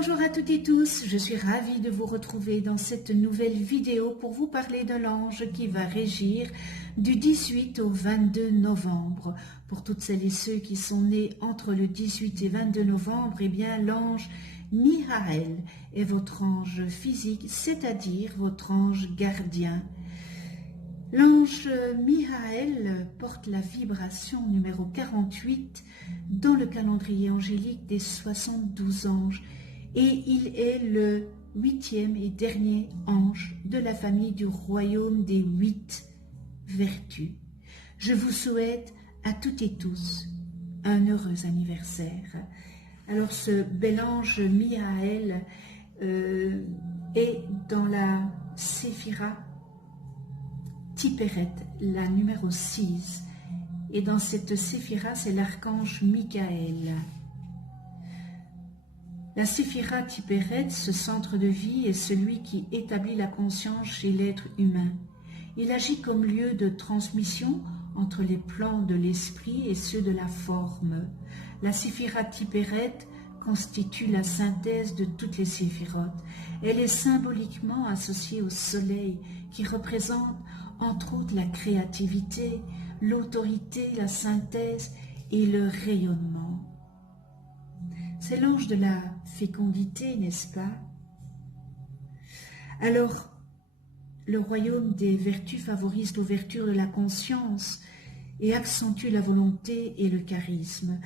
Bonjour à toutes et tous, je suis ravie de vous retrouver dans cette nouvelle vidéo pour vous parler de l'ange qui va régir du 18 au 22 novembre. Pour toutes celles et ceux qui sont nés entre le 18 et 22 novembre, eh bien l'ange Michael est votre ange physique, c'est-à-dire votre ange gardien. L'ange Michael porte la vibration numéro 48 dans le calendrier angélique des 72 anges et il est le 8e et dernier ange de la famille du royaume des 8 vertus. Je vous souhaite à toutes et tous un heureux anniversaire. Alors ce bel ange Michael est dans la séphira Tiphéret, la numéro 6. Et dans cette séphira, c'est l'archange Michael. La séphira Tiphéret, ce centre de vie, est celui qui établit la conscience chez l'être humain. Il agit comme lieu de transmission entre les plans de l'esprit et ceux de la forme. La séphira Tiphéret constitue la synthèse de toutes les séphirotes. Elle est symboliquement associée au soleil qui représente entre autres la créativité, l'autorité, la synthèse et le rayonnement. C'est l'ange de la fécondité, n'est-ce pas? Alors, le royaume des vertus favorise l'ouverture de la conscience et accentue la volonté et le charisme.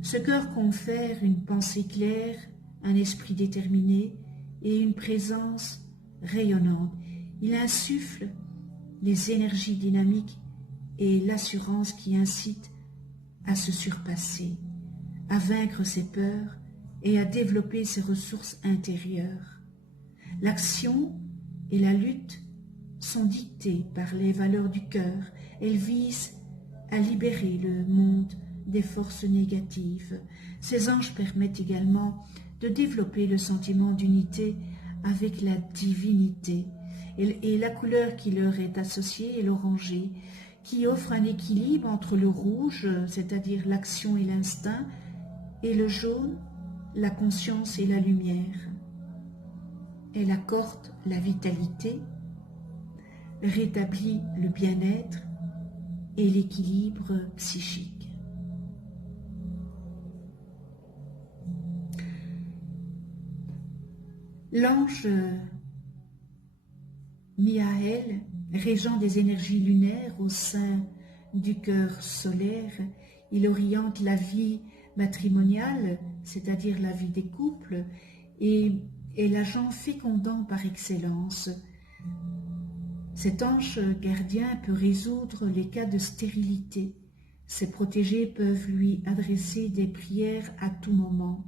Ce cœur confère une pensée claire, un esprit déterminé et une présence rayonnante. Il insuffle les énergies dynamiques et l'assurance qui incitent à se surpasser, à vaincre ses peurs et à développer ses ressources intérieures. L'action et la lutte sont dictées par les valeurs du cœur. Elles visent à libérer le monde des forces négatives. Ces anges permettent également de développer le sentiment d'unité avec la divinité. Et la couleur qui leur est associée est l'orangé, qui offre un équilibre entre le rouge, c'est-à-dire l'action et l'instinct, et le jaune, la conscience et la lumière. Elle accorde la vitalité, rétablit le bien-être et l'équilibre psychique. L'ange Michael, régent des énergies lunaires au sein du cœur solaire, il oriente la vie matrimoniale, c'est-à-dire la vie des couples, et est l'agent fécondant par excellence. Cet ange gardien peut résoudre les cas de stérilité. Ses protégés peuvent lui adresser des prières à tout moment.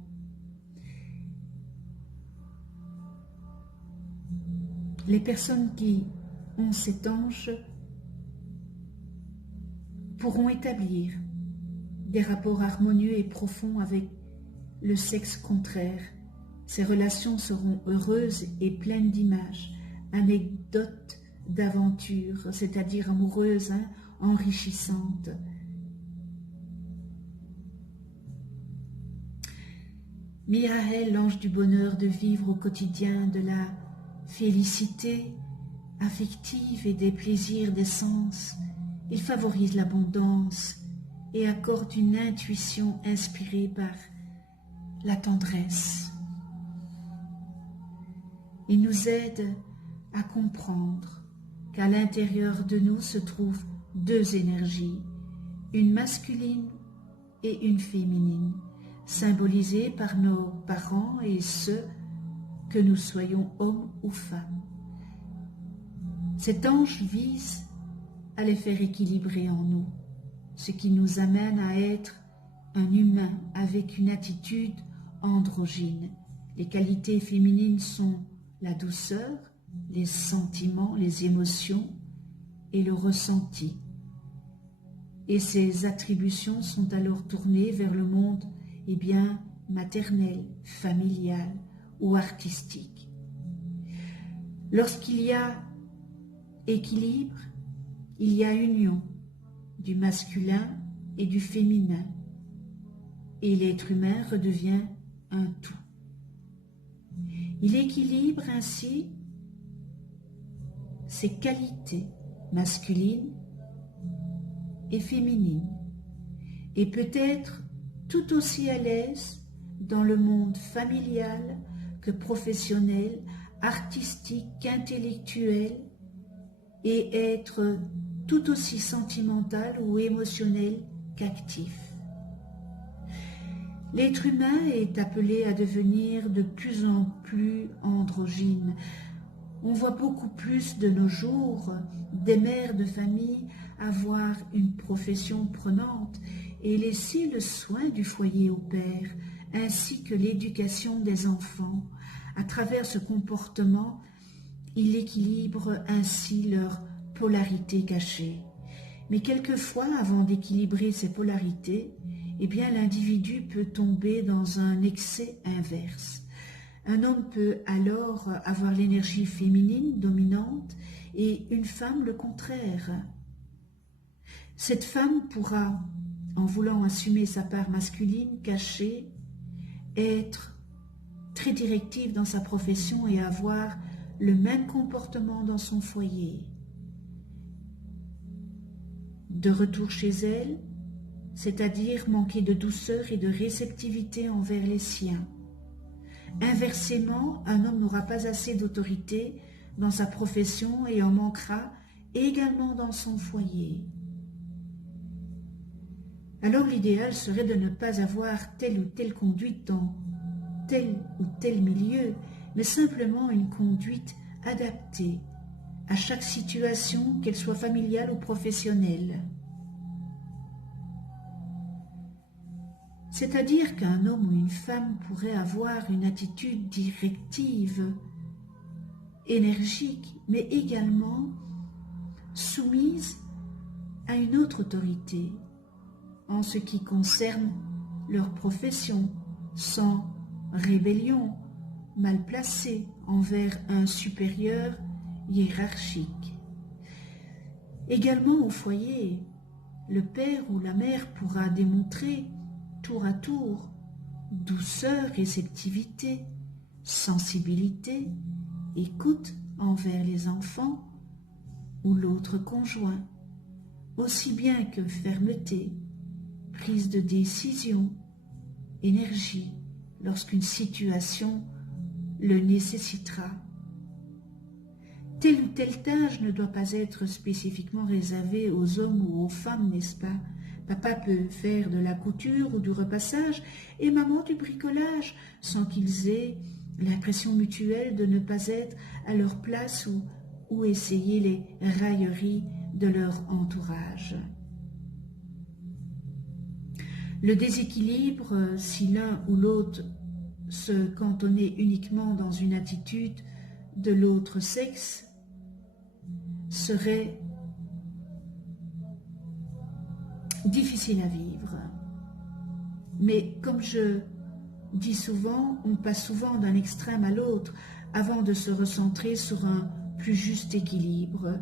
Les personnes qui ont cet ange pourront établir des rapports harmonieux et profonds avec le sexe contraire. Ces relations seront heureuses et pleines d'images, anecdotes, d'aventures, c'est-à-dire amoureuses, enrichissantes. Michael, l'ange du bonheur de vivre au quotidien, de la félicité affective et des plaisirs des sens. Il favorise l'abondance et accorde une intuition inspirée par la tendresse. Il nous aide à comprendre qu'à l'intérieur de nous se trouvent deux énergies, une masculine et une féminine, symbolisées par nos parents et ceux que nous soyons hommes ou femmes. Cet ange vise à les faire équilibrer en nous, ce qui nous amène à être un humain avec une attitude androgyne. Les qualités féminines sont la douceur, les sentiments, les émotions et le ressenti. Et ces attributions sont alors tournées vers le monde maternel, familial ou artistique. Lorsqu'il y a équilibre, il y a union du masculin et du féminin, et l'être humain redevient un tout. Il équilibre ainsi ses qualités masculines et féminines et peut être tout aussi à l'aise dans le monde familial que professionnel, artistique qu'intellectuel et être tout aussi sentimental ou émotionnel qu'actif. L'être humain est appelé à devenir de plus en plus androgyne. On voit beaucoup plus de nos jours des mères de famille avoir une profession prenante et laisser le soin du foyer au père, ainsi que l'éducation des enfants. À travers ce comportement, il équilibre ainsi leur polarité cachée. Mais quelquefois, avant d'équilibrer ces polarités, eh bien l'individu peut tomber dans un excès inverse. Un homme peut alors avoir l'énergie féminine dominante et une femme le contraire. Cette femme pourra, en voulant assumer sa part masculine cachée, être très directive dans sa profession et avoir le même comportement dans son foyer. De retour chez elle, c'est-à-dire manquer de douceur et de réceptivité envers les siens. Inversement, un homme n'aura pas assez d'autorité dans sa profession et en manquera également dans son foyer. Alors l'idéal serait de ne pas avoir telle ou telle conduite dans tel ou tel milieu, mais simplement une conduite adaptée à chaque situation, qu'elle soit familiale ou professionnelle. C'est-à-dire qu'un homme ou une femme pourrait avoir une attitude directive, énergique, mais également soumise à une autre autorité en ce qui concerne leur profession, sans rébellion mal placée envers un supérieur hiérarchique. Également au foyer, le père ou la mère pourra démontrer tour à tour douceur, réceptivité, sensibilité, écoute envers les enfants ou l'autre conjoint, aussi bien que fermeté, prise de décision, énergie lorsqu'une situation le nécessitera. Telle ou telle tâche ne doit pas être spécifiquement réservée aux hommes ou aux femmes, n'est-ce pas? Papa peut faire de la couture ou du repassage et maman du bricolage sans qu'ils aient l'impression mutuelle de ne pas être à leur place ou essayer les railleries de leur entourage. Le déséquilibre, si l'un ou l'autre se cantonnait uniquement dans une attitude de l'autre sexe, serait difficile à vivre. Mais comme je dis souvent, on passe souvent d'un extrême à l'autre avant de se recentrer sur un plus juste équilibre.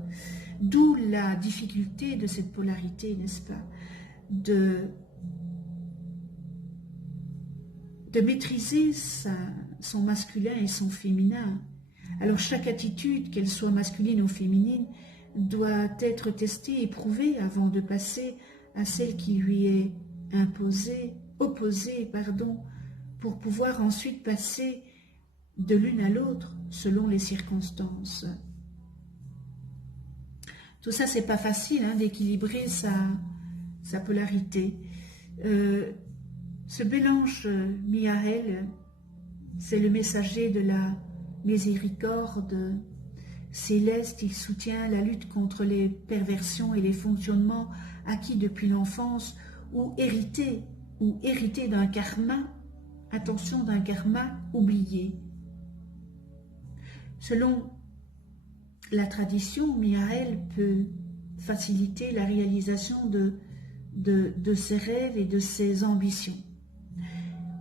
D'où la difficulté de cette polarité, n'est-ce pas, de maîtriser son masculin et son féminin. Alors chaque attitude, qu'elle soit masculine ou féminine, doit être testée et prouvée avant de passer à celle qui lui est opposée, pour pouvoir ensuite passer de l'une à l'autre selon les circonstances. Tout ça, c'est pas facile d'équilibrer sa polarité. Ce Bélange Mihaël, c'est le messager de la miséricorde céleste. Il soutient la lutte contre les perversions et les fonctionnements acquis depuis l'enfance ou hérités d'un karma, attention, d'un karma oublié. Selon la tradition, Mihaël peut faciliter la réalisation de ses rêves et de ses ambitions.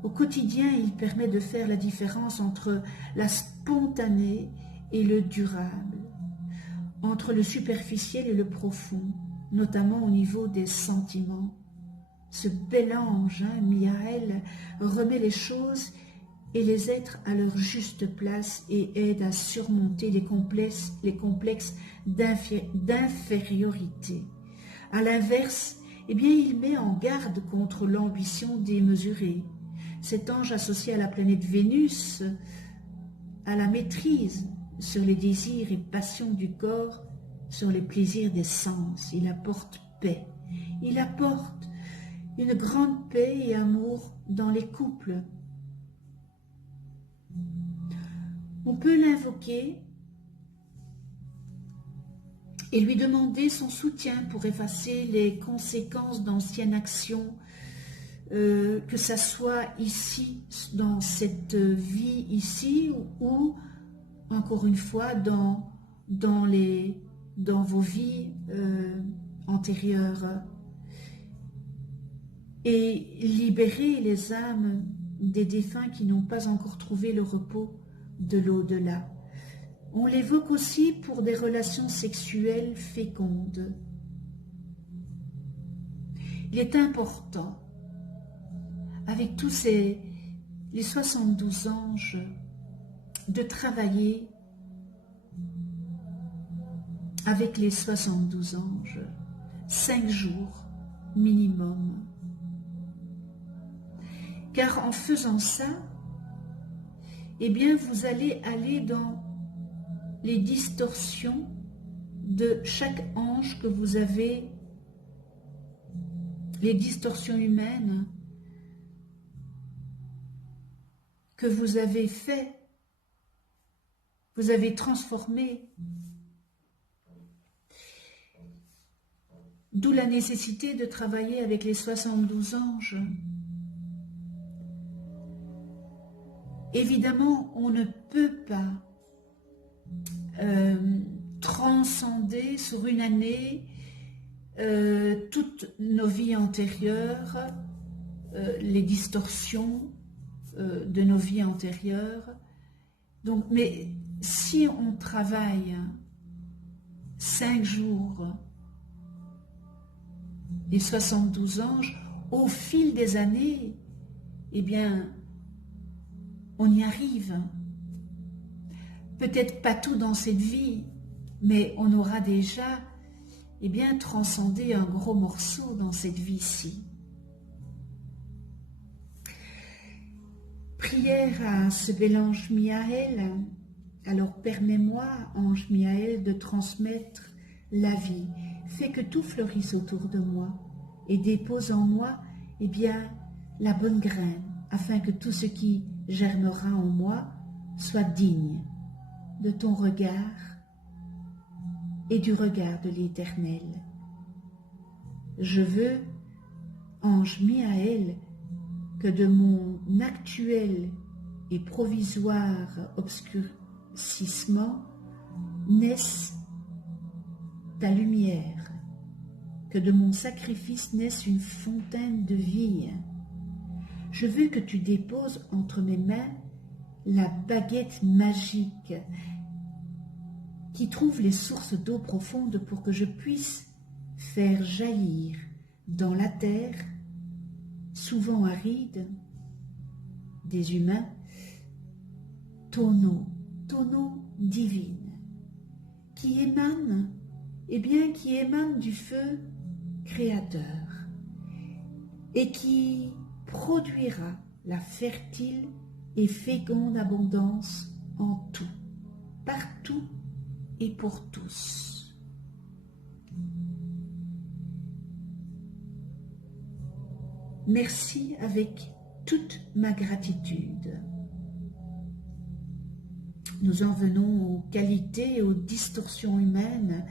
Au quotidien, il permet de faire la différence entre la spontanée et le durable, entre le superficiel et le profond, notamment au niveau des sentiments. Ce bel ange, Mihaël, remet les choses et les êtres à leur juste place et aide à surmonter les complexes d'infériorité. À l'inverse, eh bien, il met en garde contre l'ambition démesurée. Cet ange associé à la planète Vénus, à la maîtrise sur les désirs et passions du corps, sur les plaisirs des sens. Il apporte paix. Il apporte une grande paix et amour dans les couples. On peut l'invoquer et lui demander son soutien pour effacer les conséquences d'anciennes actions, que ça soit ici, dans cette vie ici, ou encore une fois dans vos vies antérieures, et libérer les âmes des défunts qui n'ont pas encore trouvé le repos de l'au-delà. On l'évoque aussi pour des relations sexuelles fécondes. Il est important, avec tous les 72 anges, de travailler avec les 72 anges, 5 jours minimum. Car en faisant ça, eh bien, vous allez aller dans les distorsions de chaque ange que vous avez, les distorsions humaines que vous avez fait, vous avez transformé. D'où la nécessité de travailler avec les 72 anges. Évidemment, on ne peut pas transcender sur une année toutes nos vies antérieures, les distorsions de nos vies antérieures. Donc, mais si on travaille 5 jours les 72 anges, au fil des années, eh bien, on y arrive. Peut-être pas tout dans cette vie, mais on aura déjà, eh bien, transcendé un gros morceau dans cette vie-ci. Prière à ce bel ange Miaël. Alors permets-moi, ange Miaël, de transmettre la vie. Fais que tout fleurisse autour de moi et dépose en moi, eh bien, la bonne graine, afin que tout ce qui germera en moi soit digne de ton regard et du regard de l'Éternel. Je veux, ange Miaël, que de mon actuel et provisoire obscurcissement naisse ta lumière, que de mon sacrifice naisse une fontaine de vie. Je veux que tu déposes entre mes mains la baguette magique qui trouve les sources d'eau profonde pour que je puisse faire jaillir dans la terre, souvent aride, des humains, ton eau divine, qui émane, eh bien, qui émane du feu créateur et qui produira la fertile et féconde abondance en tout, partout et pour tous. Merci avec toute ma gratitude. Nous en venons aux qualités et aux distorsions humaines.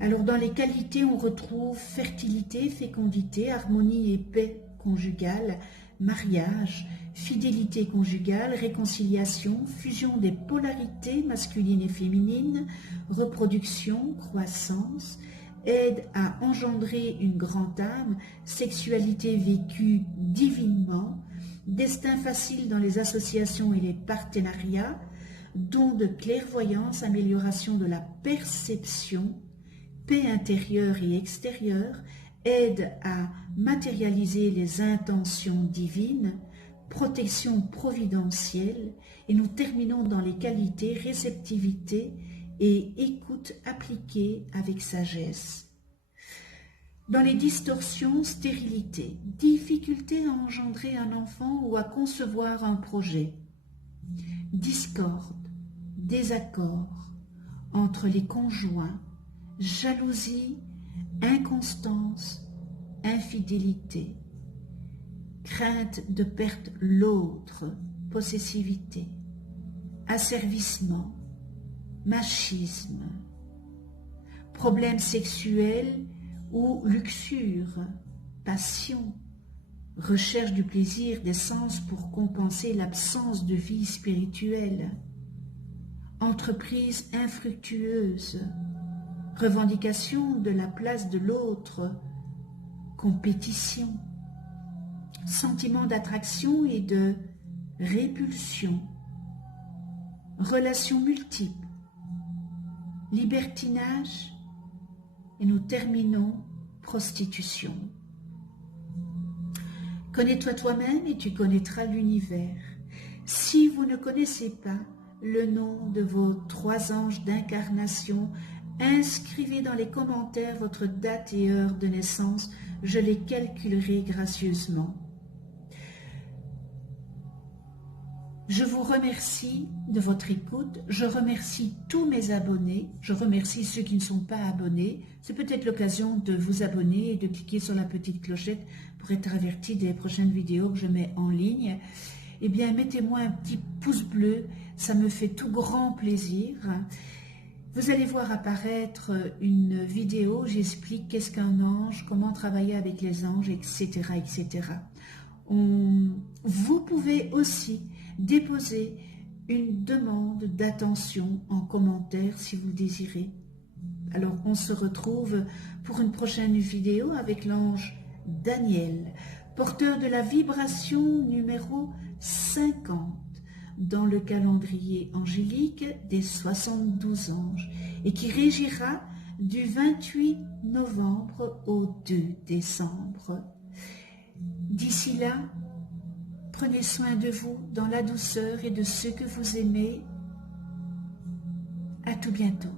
Alors dans les qualités, on retrouve fertilité, fécondité, harmonie et paix conjugale, mariage, fidélité conjugale, réconciliation, fusion des polarités masculines et féminines, reproduction, croissance, aide à engendrer une grande âme, sexualité vécue divinement, destin facile dans les associations et les partenariats, don de clairvoyance, amélioration de la perception, paix intérieure et extérieure, aide à matérialiser les intentions divines, protection providentielle, et nous terminons dans les qualités réceptivité et écoute appliquée avec sagesse. Dans les distorsions, stérilité, difficulté à engendrer un enfant ou à concevoir un projet, discorde, désaccord entre les conjoints, jalousie, inconstance, infidélité, crainte de perdre l'autre, possessivité, asservissement, machisme, problèmes sexuels ou luxure, passion, recherche du plaisir des sens pour compenser l'absence de vie spirituelle, entreprise infructueuse, revendication de la place de l'autre, compétition, sentiment d'attraction et de répulsion, relations multiples, libertinage, et nous terminons prostitution. Connais-toi toi-même et tu connaîtras l'univers. Si vous ne connaissez pas le nom de vos 3 anges d'incarnation, inscrivez dans les commentaires votre date et heure de naissance, je les calculerai gracieusement. Je vous remercie de votre écoute, je remercie tous mes abonnés, je remercie ceux qui ne sont pas abonnés. C'est peut-être l'occasion de vous abonner et de cliquer sur la petite clochette pour être averti des prochaines vidéos que je mets en ligne. Eh bien, mettez-moi un petit pouce bleu, ça me fait tout grand plaisir. Vous allez voir apparaître une vidéo, j'explique qu'est-ce qu'un ange, comment travailler avec les anges, etc. etc. Vous pouvez aussi déposer une demande d'attention en commentaire si vous désirez. Alors on se retrouve pour une prochaine vidéo avec l'ange Daniel, porteur de la vibration numéro 50 dans le calendrier angélique des 72 anges et qui régira du 28 novembre au 2 décembre. D'ici là, prenez soin de vous dans la douceur et de ceux que vous aimez. À tout bientôt.